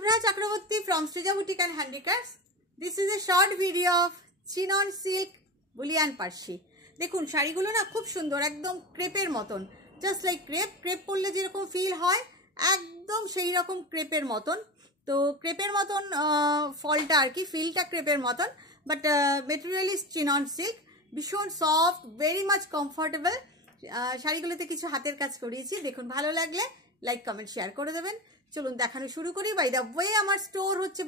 Shubhra Chakraborty from Srija Boutique and Handicrafts. This is a short video of chinon silk bullion parshi. দেখুন শাড়িগুলো না খুব সুন্দর, একদম ক্রেপের মতন, জাস্ট লাইক ক্রেপ পরলে যেরকম ফিল হয় একদম সেই রকম ক্রেপের মতন। তো ক্রেপের মতন ফলটা আর কি, ফিলটা ক্রেপের মতন, but material is chinon silk, ভীষণ সফট, ভেরি মাচ কমফোর্টেবল। শাড়িগুলোতে কিছু হাতের কাজ করিয়েছি, দেখুন ভালো লাগলে লাইক কমেন্ট শেয়ার করে দেবেন। চলুন দেখানো শুরু করি। বাই দ্য ওয়ে আমার স্টোর হচ্ছে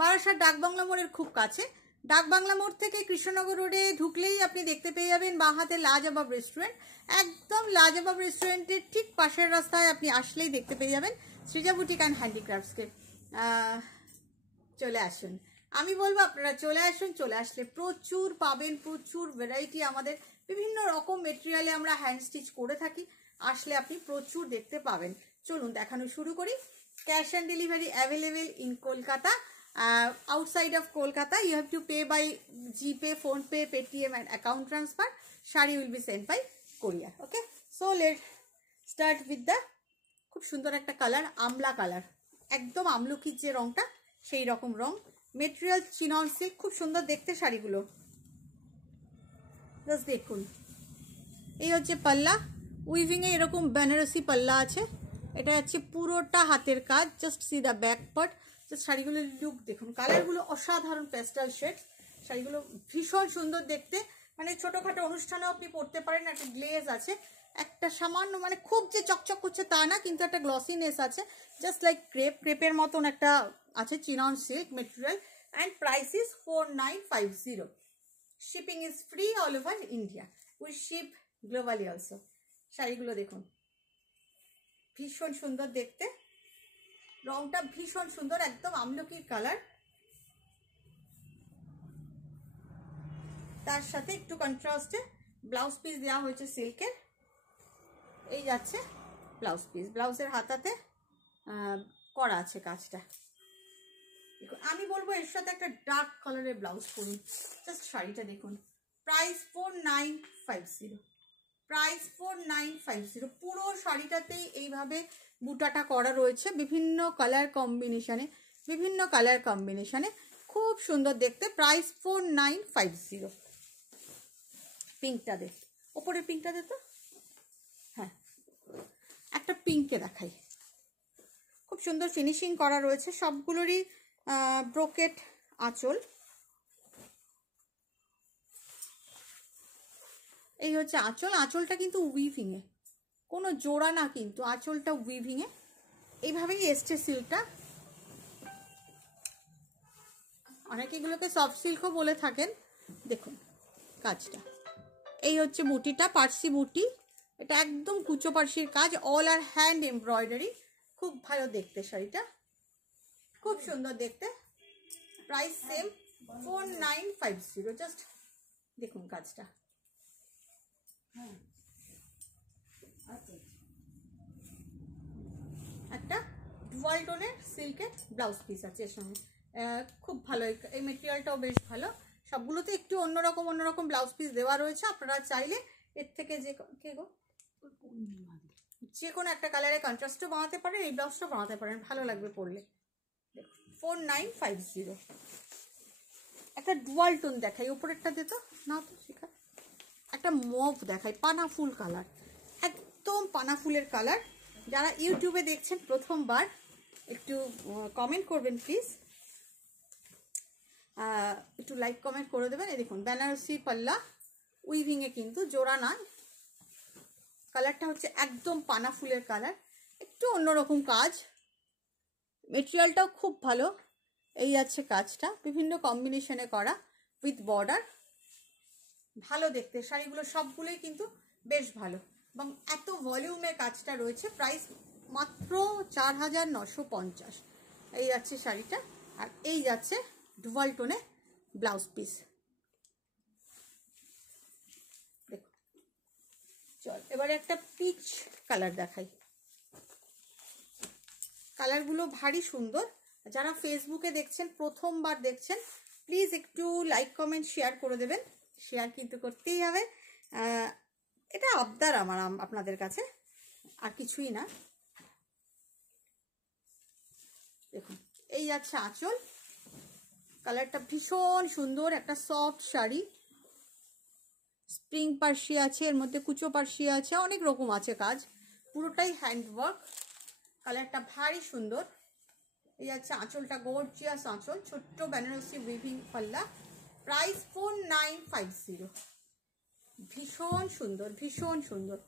বারাসাত ডাকবাংলা মোড়ের খুব কাছে। ডাকবাংলা মোড় থেকে কৃষ্ণনগর রোডে ঢুকলেই আপনি দেখতে পেয়ে যাবেন বাঁ হাতে লাজবাব রেস্টুরেন্ট। একদম লাজবাব রেস্টুরেন্টের ঠিক পাশের রাস্তায় আপনি আসলেই দেখতে পেয়ে যাবেন সৃজা বুটিক অ্যান্ড হ্যান্ডিক্রাফটসকে। চলে আসুন, আমি বলবো আপনারা চলে আসুন। চলে আসলে প্রচুর পাবেন, প্রচুর ভ্যারাইটি, আমাদের বিভিন্ন রকম মেটেরিয়ালে আমরা হ্যান্ড স্টিচ করে থাকি। আসলে আপনি প্রচুর দেখতে পাবেন। চলুন দেখানো শুরু করি। Cash and delivery available in Kolkata. Outside of Kolkata you have to pay by GPay, PhonePe, Paytm and account transfer. Shari will be sent by courier. Okay, so let's start with the খুব সুন্দর একটা colour, আমলা colour, একদম আমলকির যে রংটা সেই রকম রং। Material chinon silk, খুব সুন্দর দেখতে শাড়িগুলো। জাস্ট দেখুন, এই হচ্ছে পাল্লা, উইভিংয়ে এরকম বেনারসি পাল্লা আছে। এটা হচ্ছে পুরোটা হাতের কাজ। Just see the back part. শাড়িগুলোর লুক দেখুন, কালারগুলো অসাধারণ প্যাস্টেল শেড। শাড়িগুলো ভীষণ সুন্দর দেখতে, মানে ছোটোখাটো অনুষ্ঠানেও আপনি পরতে পারেন। একটা গ্লেজ আছে, একটা সামান্য, মানে খুব যে চকচক করছে তা না, কিন্তু একটা গ্লসিনেস আছে, জাস্ট লাইক ক্রেপের মতন একটা আছে। Chinon silk material and price is 4950। Shipping is free all over India, we ship globally also. শাড়িগুলো দেখুন, ভীষণ সুন্দর দেখতে, রংটা ভীষণ সুন্দর, একদম আমলকির কালার। তার সাথে একটু কন্ট্রাস্টে ব্লাউজ পিস দেওয়া হয়েছে সিল্কের। এই যাচ্ছে ব্লাউজ পিস, ব্লাউজের হাতাতে করা আছে কাজটা। দেখুন, আমি বলবো এর সাথে একটা ডার্ক কালারের ব্লাউজ করুন। জাস্ট শাড়িটা দেখুন, প্রাইস 4950, প্রাইস 4950। পুরো শাড়িটাতেই এইভাবে বুটাটা করা রয়েছে বিভিন্ন কালার কম্বিনেশনে, খুব সুন্দর দেখতে। প্রাইস 4950। পিঙ্কটা দে, ওপরের পিঙ্কটা দে তো। হ্যাঁ, একটা পিঙ্কে দেখাই, খুব সুন্দর ফিনিশিং করা রয়েছে সবগুলোরই। ব্রোকেট আঁচল, এই হচ্ছে আঁচল। আঁচলটা কিন্তু উইভিংয়ে, কোনো জোড়া না, কিন্তু আঁচলটা উইভিংয়ে এইভাবেই এসছে সিল্কটা। অনেকে এগুলোকে সফট সিল্কও বলে থাকেন। দেখুন কাজটা, এই হচ্ছে বুটিটা, পার্সি বুটি। এটা একদম কুচো পার্সির কাজ, অল আর হ্যান্ড এমব্রয়ডারি। খুব ভালো দেখতে শাড়িটা, খুব সুন্দর দেখতে। Price same 4950। জাস্ট দেখুন কাজটা। একটা ডুয়াল টোনের সিল্কের ব্লাউজ পিস আছে এর সঙ্গে, খুব ভালো। এই মেটেরিয়ালটাও বেশ ভালো। সবগুলোতে একটু অন্যরকম ব্লাউজ পিস দেওয়া রয়েছে। আপনারা চাইলে এর থেকে যে কোনো একটা কালারে কন্ট্রাস্টও বানাতে পারেন, এই ব্লাউজটাও বানাতে পারেন, ভালো লাগবে পরলে। 4950। একটা ডুয়াল টোন দেখাই, উপরেরটা দিত না তো, শিখা একটা মভ দেখাই, পানা ফুল কালার, একদম পানা ফুলের কালার। যারা ইউটিউবে দেখছেন প্রথমবার, একটু কমেন্ট করবেন প্লিজ, একটু লাইক কমেন্ট করে দেবেন। এই দেখুন বেনারসি পাল্লা, উইভিংয়ে কিন্তু জোড়া না। কালারটা হচ্ছে একদম পানা ফুলের কালার, একটু অন্যরকম কাজ। মেটেরিয়ালটাও খুব ভালো। এই যাচ্ছে কাজটা, বিভিন্ন কম্বিনেশনে করা উইথ বর্ডার। ভালো দেখতে শাড়িগুলো, সবগুলোই কিন্তু বেশ ভালো, এবং এত ভলিউমের কাজটা রয়েছে। প্রাইস মাত্র 4950। এই যাচ্ছে শাড়িটা, আর এই যাচ্ছে ডুয়াল টোনে ব্লাউজ পিস। দেখুন, চল এবারে একটা পিচ কালার দেখাই। কালারগুলো ভারী সুন্দর। যারা ফেসবুকে দেখছেন, প্রথমবার দেখছেন, প্লিজ একটু লাইক কমেন্ট শেয়ার করে দেবেন। শেয়ার কিন্তু করতেই হবে, এটা আবদার আমার আপনাদের কাছে, আর কিছুই না। দেখুন এই যাচ্ছে আঁচল, কালারটা ভীষণ সুন্দর, একটা সফট শাড়ি, স্প্রিং পার্সি আছে, এর মধ্যে কুচো পার্সি আছে, অনেক রকম আছে কাজ, পুরোটাই হ্যান্ডওয়ার্ক, কালারটা ভারী সুন্দর। এই যাচ্ছে আঁচলটা, গর্জিয়াস আঁচল, ছোট্ট বেনারসি উইভিং পাল্লা, প্রাইস 4950। ভীষণ সুন্দর, ভীষণ সুন্দর,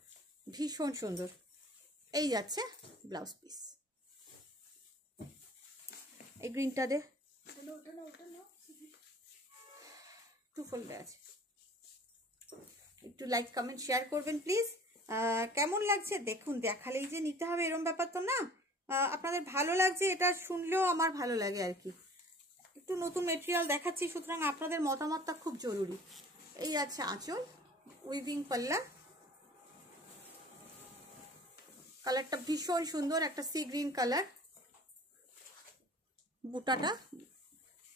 ভীষণ সুন্দর। এই যাচ্ছে ব্লাউজ পিস, এই গ্রিনটা দে, টু ফোল্ডে আছে, একটু লাইক কমেন্ট শেয়ার করবেন প্লিজ। কেমন লাগছে দেখুন, দেখালেই যে নিতে হবে এরকম ব্যাপার তো না, আপনাদের ভালো লাগছে এটা শুনলেও আমার ভালো লাগে আর কি। একটু নতুন মেটেরিয়াল দেখাচ্ছি, সুতরাং আপনাদের মতামতটা খুব জরুরি। এই আছে আঁচল, উইভিং পাল্লা, কালারটা ভীষণ সুন্দর, একটা সি গ্রিন কালার, বুটাটা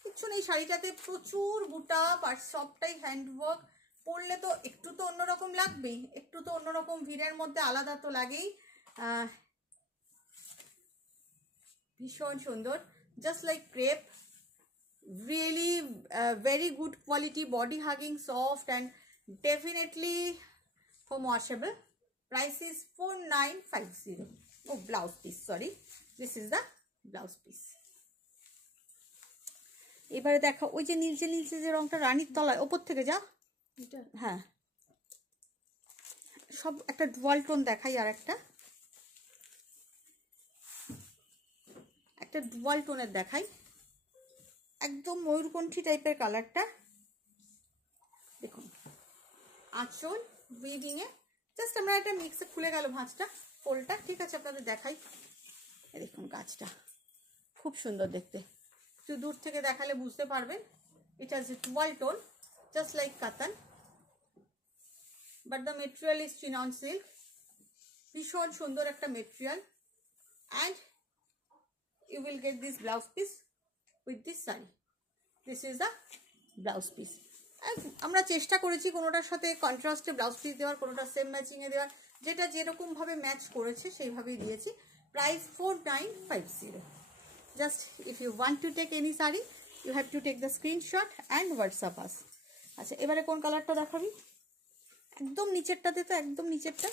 কিচ্ছু নেই শাড়িটাতে, প্রচুর বুটা, আর সবটাই হ্যান্ডওয়ার্ক, পরলে তো একটু তো অন্যরকম লাগবেই, একটু তো অন্যরকম ভিড়ের মধ্যে আলাদা তো লাগেই। ভীষণ সুন্দর, just like crepe, really very good quality, body hugging, soft and definitely home washable. Price is 4950। ও blouse piece, sorry, this is the blouse piece. এবারে দেখো ওই যে নীলচে নীলচে যে রংটা, রানীর তলায়, ওপর থেকে যা, হ্যাঁ সব একটা ডুয়াল টোন দেখাই, আর একটা ডুয়াল টোনের দেখাই, একদম ময়ূরকণ্ঠী টাইপের কালারটা। দেখুন আঁচল উইভিং এ, জাস্ট আমরা একটা মিক্সে খুলে গেল ভাঁজটা, ফোলটা, ঠিক আছে আপনাদের দেখাই। দেখুন কাজটা খুব সুন্দর দেখতে, একটু দূর থেকে দেখালে বুঝতে পারবেন। এটা যে ডুয়াল টোন, জাস্ট লাইক কাতান, but the material is chinon silk, ভীষণ সুন্দর একটা material. And you will get this blouse piece with this saree. This is the blouse piece. আমরা চেষ্টা করেছি কোনোটার সাথে কন্ট্রাস্টে ব্লাউজ পিস দেওয়ার, কোনোটা সেম ম্যাচিংয়ে দেওয়ার, যেটা যেরকম ভাবে ম্যাচ করেছে সেইভাবেই দিয়েছি। Price 4950। Just if you want to take any sari, you have to take the screenshot and WhatsApp us. আচ্ছা এবারে কোন কালারটা দেখাবি? একদম নিচেরটাতে, তো একদম নিচেরটা,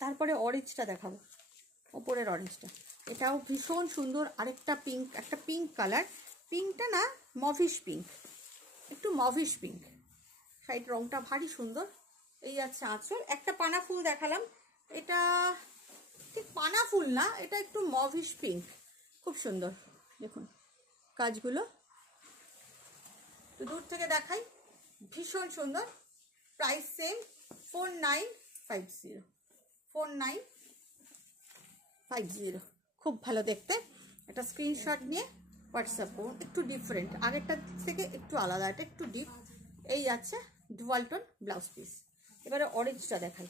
তারপরে অরেঞ্জটা দেখাবো, ওপরের অরেঞ্জটা, এটাও ভীষণ সুন্দর। আরেকটা পিঙ্ক, একটা পিঙ্ক কালার, পিঙ্কটা না মভিশ পিঙ্ক, একটু মভিশ পিঙ্ক, শাড়ির রংটা ভারী সুন্দর। এই আছে আঁচল, একটা পানা ফুল দেখালাম, এটা ঠিক পানা ফুল না, এটা একটু মভিশ পিঙ্ক, খুব সুন্দর। দেখুন কাজগুলো তো দূর থেকে দেখাই, ভীষণ সুন্দর। প্রাইস সেম 4950, 4950, খুব ভালো দেখতে। একটা স্ক্রিনশট নিয়ে হোয়াটসঅ্যাপ করুন। একটু ডিফারেন্ট, আগেরটার থেকে একটু আলাদা, এটা একটু ডিপ। এই আছে ডুয়াল টোন ব্লাউজ পিস। এবারে অরেঞ্জটা দেখাই,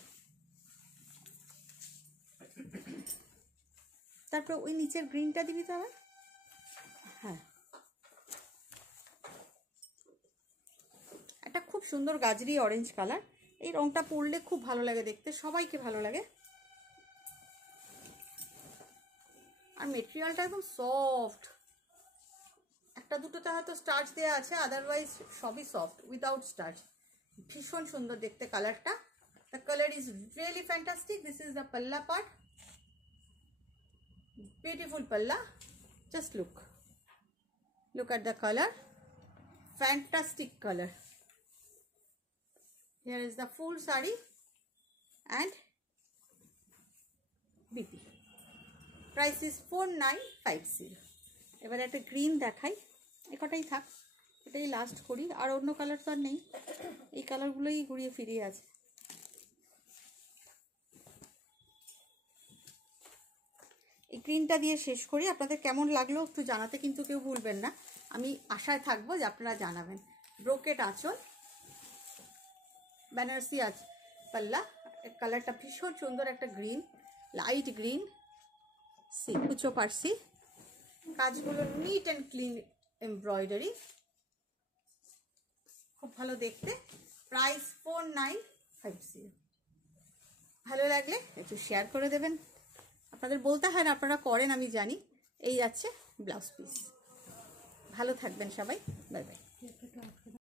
তারপরে ওই নিচের গ্রিনটা দিবি তো আবার, হ্যাঁ একটা খুব সুন্দর গাজরি অরেঞ্জ কালার, এই রংটা পরলে খুব ভালো লাগে দেখতে, সবাইকে ভালো লাগে। আর মেটেরিয়ালটা একদম সফট, একটা দুটোতে হয়তো স্টার্চ দেওয়া আছে, আদারওয়াইজ সবই সফট উইদাউট স্টার্চ। ভীষণ সুন্দর দেখতে কালারটা, the colour is really fantastic. This is the পাল্লা পার্ট, বিউটিফুল পাল্লা, just look at the color, fantastic color. Here is the full saree and BP. Price is 4950. এবার একটা গ্রিন দেখাই, একটাই থাক, এটাই লাস্ট করি, আর অন্য কালার তো আর নেই, এই কালারগুলোই ঘুরিয়ে ফিরিয়ে আছে। এই গ্রিনটা দিয়ে শেষ করি। আপনাদের কেমন লাগলো একটু জানাতে কিন্তু কেউ ভুলবেন না, আমি আশায় থাকবো যে আপনারা জানাবেন। ব্রোকেট আঁচল, বেনারসি পাল্লা, কালারটা ভীষণ সুন্দর, একটা গ্রিন, লাইট গ্রিন, সি কুচো পার্সি, কাজগুলো নিট অ্যান্ড ক্লিন এমব্রয়ডারি, খুব ভালো দেখতে। প্রাইস 4950। ভালো লাগলে একটু শেয়ার করে দেবেন। আপনাদের বলতে হয় না, আপনারা করেন আমি জানি। এই যাচ্ছে ব্লাউজ পিস। ভালো থাকবেন সবাই, বাই বাই।